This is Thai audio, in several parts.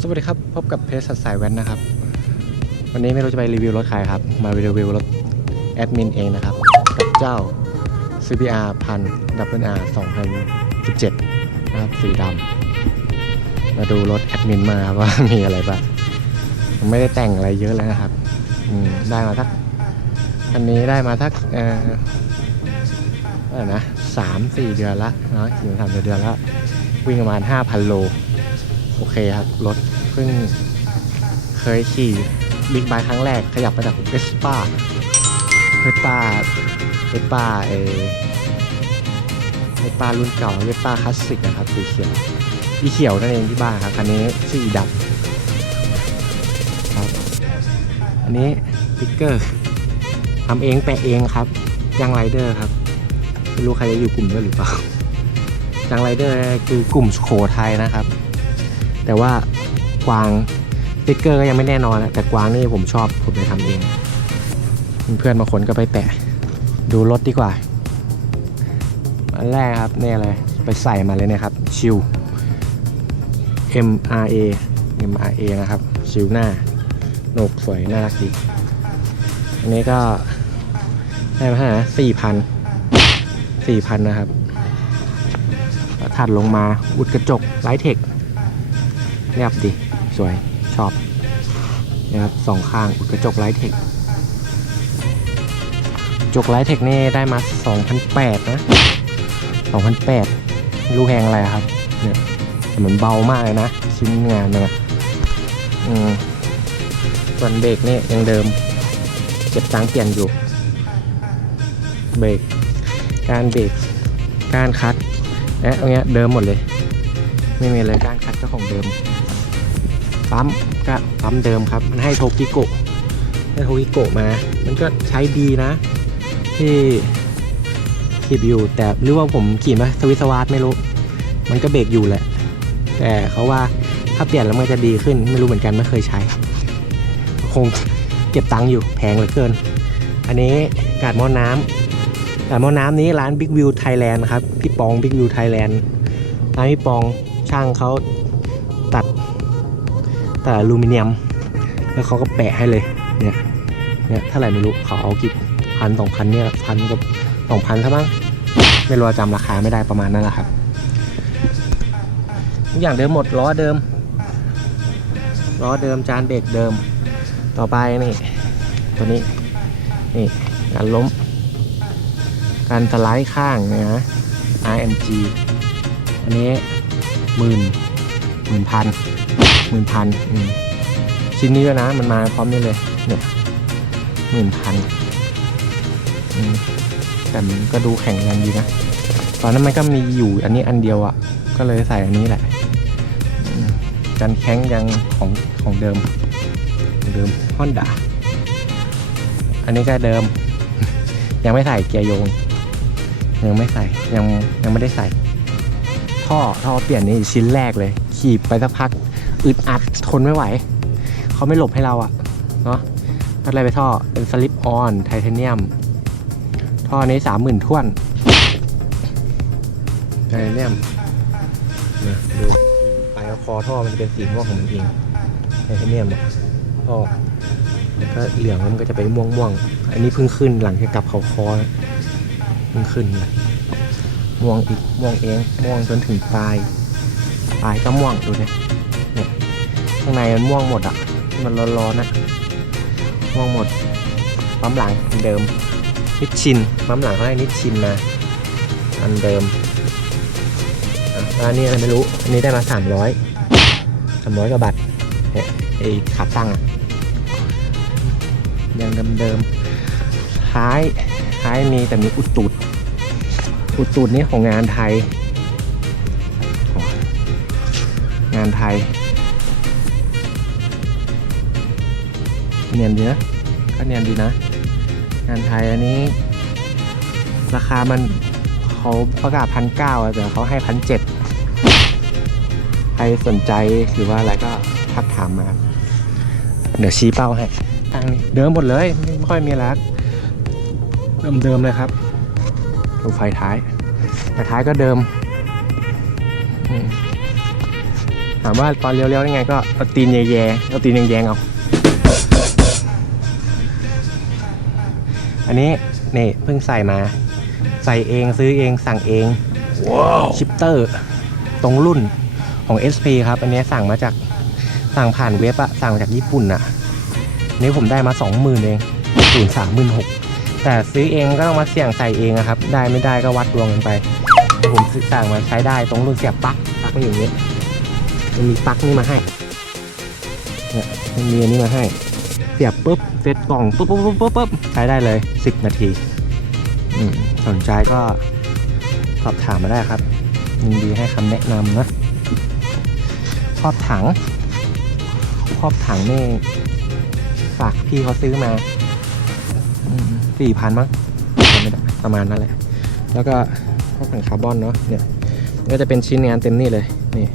สวัสดีครับ พบกับเพจสัตว์สายแว้นนะครับ วันนี้ไม่รู้จะไปรีวิวรถใครครับ มารีวิวรถแอดมินเองนะครับ กับเจ้า CBR พัน WR 2017นะครับสีดำมาดูรถแอดมินมาครับว่ามีอะไรบ้างไม่ได้แต่งอะไรเยอะแล้วนะครับได้มาทักคันนี้ได้มาทักเอ่ออะไรนะสามสี่เดือนละเนาะถึงสามเดือนล้ววิ่งประมาณ5,000โล โอเคครับ รถเพิ่งเคยขี่บิ๊กไบค์ครั้งแรกขยับมาจากเวสป้าเวสป้าเวสป้าเอเวสป้ารุ่นเก่าเวสป้าคลาสสิกนะครับสีเขียวอีเขียวนั่นเองที่บ้านครับคันนี้ชื่ออีดับครับอันนี้ติ๊กเกอร์ทำเองแปะเองครับยังไรเดอร์ครับไม่รู้ใครจะอยู่กลุ่มด้วยหรือเปล่าจังไรเดอร์คือกลุ่มสุโขทัยนะครับ แต่ว่ากวางสติ๊กเกอร์ก็ยังไม่แน่นอนนะแต่กวางนี่ผมชอบผมเลยทำเอง เพื่อนๆบางคนก็ไปแปะดูรถดีกว่า อันแรกครับเนี่ยเลยไปใส่มาเลยนะครับ ชิว MRA MRA นะครับ ชิวหน้าโหนกสวยน่ารักดีอันนี้ก็ได้มาเท่าไหร่นะสี่พันสี่พันนะครับถัดลงมาอุดกระจกไลท์เทค เรียบดี สวย ชอบ นะครับสองข้างกระจกไลท์เทคกระจกไลท์เทคนี่ได้มา2,800นะ2,800รู้แพงอะไรครับ เนี่ยแต่มันเบามากเลยนะ ชิ้นงานนะอืมส่วนเบรกนี่ยังเดิม เก็บตังเปลี่ยนอยู่ เบรก การเบรก การคัดเอ๊ะตรงเนี้ยเดิมหมดเลย ไม่มีอะไรการคัดก็ของเดิม ปั๊มก็ปั๊มเดิมครับ มันให้โทกิโกะให้โทกิโกะมา มันก็ใช้ดีนะ ที่ขี่อยู่ แต่หรือว่าผมขี่มาสวิสวาร์ทไม่รู้ มันก็เบรกอยู่แหละ แต่เขาว่าถ้าเปลี่ยนแล้วมันจะดีขึ้นไม่รู้เหมือนกันไม่เคยใช้ คงเก็บตังค์อยู่แพงเหลือเกิน อันนี้กาดหม้อน้ำแต่หม้อน้ำนี้ร้าน Big View Thailand ครับ พี่ปอง Big View Thailand ร้านพี่ปองช่างเขา แตัดอลูมิเนียม แล้วเขาก็แปะให้เลยเนี่ยเนี่ยเท่าไหร่ไม่รู้เขาเอากี่พันสองพันเนี่ยพันกับสองพันซะมั้งไม่รู้จำราคาไม่ได้ประมาณนั้นแหละครับทุกอย่างเดิมหมดล้อเดิมล้อเดิมจานเบรกเดิม ต่อไปนี่ตัวนี้นี่การล้ม การสไลด์ข้างเนี่ยนะ RMG อันนี้หมื่นหมื่นพัน หมื่นพันชิ้นนี้ด้วนะ มันมาพร้อมนี่เลยเนี่ยหมื่นพันแต่มันก็ดูแข็งแรงดีนะตอนนั้นมันก็มีอยู่อันนี้อันเดียวอะ่ะ ก็เลยใส่อันนี้แหละกันแข้งยังของของเดิมเดิมฮอนดาอันนี้ก็เดิม ยังไม่ใส่เกียร์โยง ยังไม่ใส่ยังยังไม่ได้ใส่ ท่อท่อเปลี่ยนนี่ชิ้นแรกเลย ขี่ไปสักพัก อึดอัดทนไม่ไหว เขาไม่หลบให้เราอะเนาะก็เลยไปท่อเป็นสลิปออนไทเทเนียม ท่อนี้สามหมื่นท่วนไทเทเนียมนี่ดูปลายคอท่อมันจะเป็นสีม่วงของมันเองไทเทเนียมท่อแล้วก็เหลืองมันก็จะไปม่วงม่วงๆอันนี้เพิ่งขึ้นหลังจากกลับเขาคอเพิ่งขึ้นเลยม่วงอีกม่วงเองม่วงจนถึงปลายปลายก็ม่วงดูเนี่ยเนี่ย ข้างในมันม่วงหมดอะ มันร้อนๆนะม่วงหมดปั๊มหลังเดิม นิชชินปั๊มหลังเขาให้นิชชินมาอันเดิมอะแล้วอันนี้อะไรไม่รู้ อันนี้ได้มาสามร้อยสามร้อยกว่าบาทเนี่ยไอ้ขาตั้งอะ ยังเดิมๆท้ายท้ายมีแต่มีอุดตูด อุดตูดนี่ของงานไทย งานไทย เนียนดีนะก็เนียนดีนะ งานไทยอันนี้ ราคามันเขาประกาศพันเก้าแต่เขาให้พันเจ็ดใครสนใจหรือว่าอะไรก็ทักถามมา เดี๋ยวชี้เป้าให้ทางนี้เดิมหมดเลยไม่ค่อยมีอะไรเดิมๆเลยครับดูไฟท้ายไฟท้ายก็เดิมอืมามว่าตอนเลี้ยวๆยังไงก็เอาตีนแย่ๆเอาตีนแยงๆเอา อันนี้นี่เพิ่งใส่มา ใส่เองซื้อเองสั่งเองว้าวชิปเตอร์ ตรงรุ่นของ SP ครับ อันนี้สั่งมาจากสั่งผ่านเว็บอะสั่งมาจากญี่ปุ่นอะอันนี้ผมได้มา 20,000เองศูนย์สามหมื่นหกแต่ซื้อเองก็ต้องมาเสี่ยงใส่เองอะครับ ได้ไม่ได้ก็วัดดวงกันไปแต่ผมซื้อสั่งมาใช้ได้ตรงรุ่นเสียบปลั๊กปลั๊กมันอยู่อย่างนี้มันมีปลั๊กนี่มาให้เนี่ยมันมีอันนี้มาให้ เสียบปุ๊บเซตกล่องปุ๊บปุ๊บปุ๊บปุ๊บปุ๊บใช้ได้เลย 10 นาทีสนใจก็สอบถามมาได้ครับยินดีให้คำแนะนำนะครอบถังครอบถังนี่ฝากพี่เขาซื้อมาสี่พันมั้งไม่ได้ประมาณนั้นแหละ แล้วก็ครอบถังคาร์บอนเนาะเนี่ยก็จะเป็นชิ้นงานเต็มนี่เลยนี่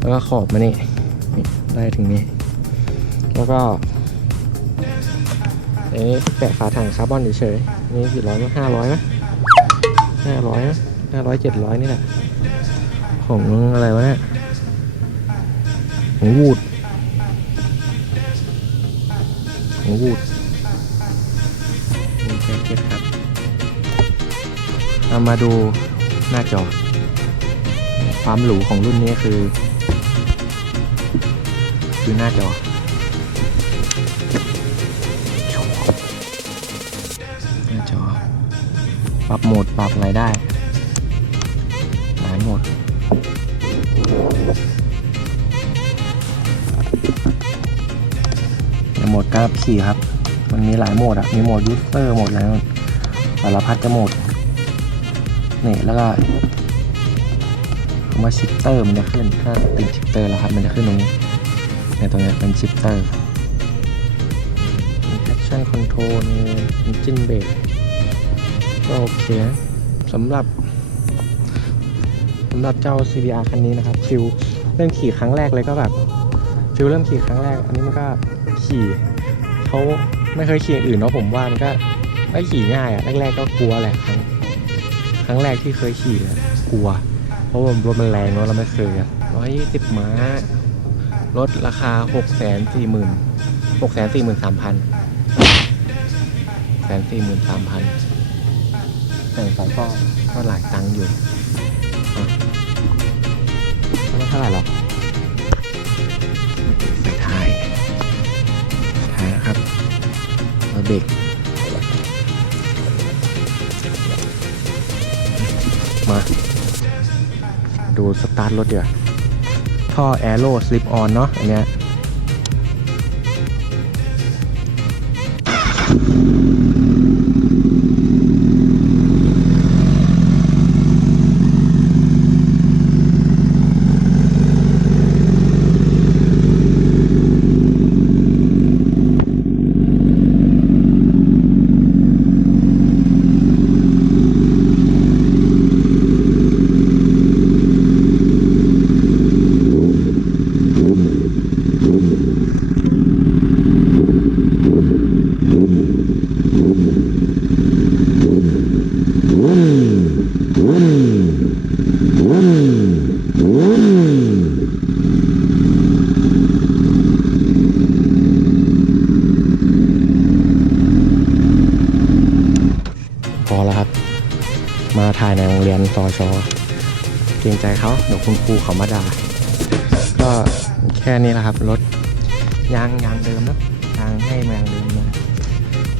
แล้วก็ขอบมานี่ได้ถึงนี้ แล้วก็ นนี้แปะฝาถังคาร์บอนเฉยๆนี่กี่ร้อยมั้ยห้าร้อยไหมห้าร้อยห้าร้อยเจ็ดร้อยนี่แหละ ของอะไรวะเนี่ย ของวูดของวูดนี่แจ็คเก็ตครับเอามาดูหน้าจอ ความหรูของรุ่นนี้คือ คือหน้าจอ ปรับโหมดปรับอะไรได้หลายโหมดโหมดการขับขี่ครับ มันมีหลายโหมดอะมีโหมดยูสเซอร์โหมดอะไรสารพัดจะโหมดนี่แล้วก็คำว่าชิปเตอร์มันจะขึ้น ถ้าติดชิปเตอร์แล้วครับมันจะขึ้นตรงนี้ในตรงนี้เป็นชิปเตอร์ traction control มี engine brake ก็โอเคนะสำหรับสำหรับเจ้า CBR คันนี้นะครับฟิลเริ่มขี่ครั้งแรกเลยก็แบบฟิลเริ่มขี่ครั้งแรก อันนี้มันก็ขี่เขาไม่เคยขี่อื่นเนาะผมว่ามันก็ไม่ขี่ง่ายอะแรกๆก็กลัวแหละครั้งครั้งแรกที่เคยขี่กลัว เพราะว่ารถมันแรงเนาะเราไม่เคยร้อยยี่สิบม้ารถราคาหกแสนสี่หมื่นหกแสนสี่หมื่นสามพันแสนสี่หมื่นสามพัน แต่งสายก็ก็หลายตังค์อยู่อะไม่เท่าไหร่หรอกใส่ท้ายใส่ท้ายนะครับแล้วเบรกมา ดูสตาร์ทรถเดี๋ยวาท่อแอโร่สลิปออนเนาะอันเนี้ย พอแล้วครับ มาถ่ายในโรงเรียนซ อชอเกรงใจเขาเดี๋ยวคุณครูเขามาด่าก็แค่นี้แหละครับรถยางยางเดิมนะยางให้มายางเดิมนะ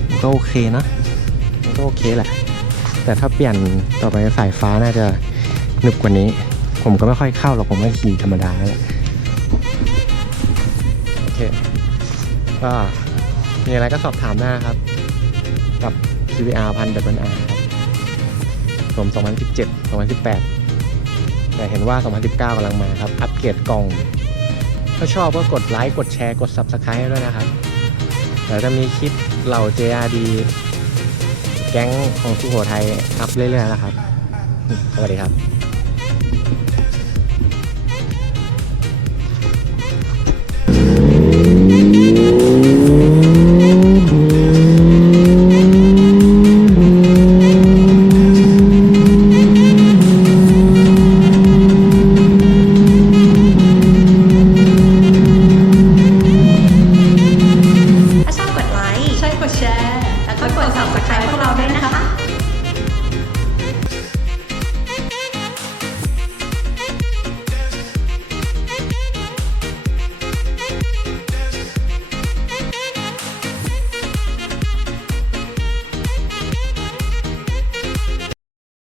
มันก็โอเคนะมันก็โอเคแหละ แต่ถ้าเปลี่ยนต่อไปสายฟ้าน่าจะหนึบกว่านี้ ผมก็ไม่ค่อยเข้าหรอกผมก็ขี่ธรรมดาแหละโอเคก็มีอะไรก็สอบถามได้ครับ กับ CBR พัน w r ครับ ผม2017 2018 แต่เห็นว่า 2019กำลังมาครับ อัปเกรดกล่อง ถ้าชอบก็กดไลค์กดแชร์กด Subscribe ให้ด้วยนะครับเดี๋ยวจะมีคลิปเหล่า JRD แก๊งของสุโขทัยอัพเรื่อยๆนะครับ สวัสดีครับ ช่วยกดแชร์ แล้วก็กด subscribe พวกเราด้วยนะคะ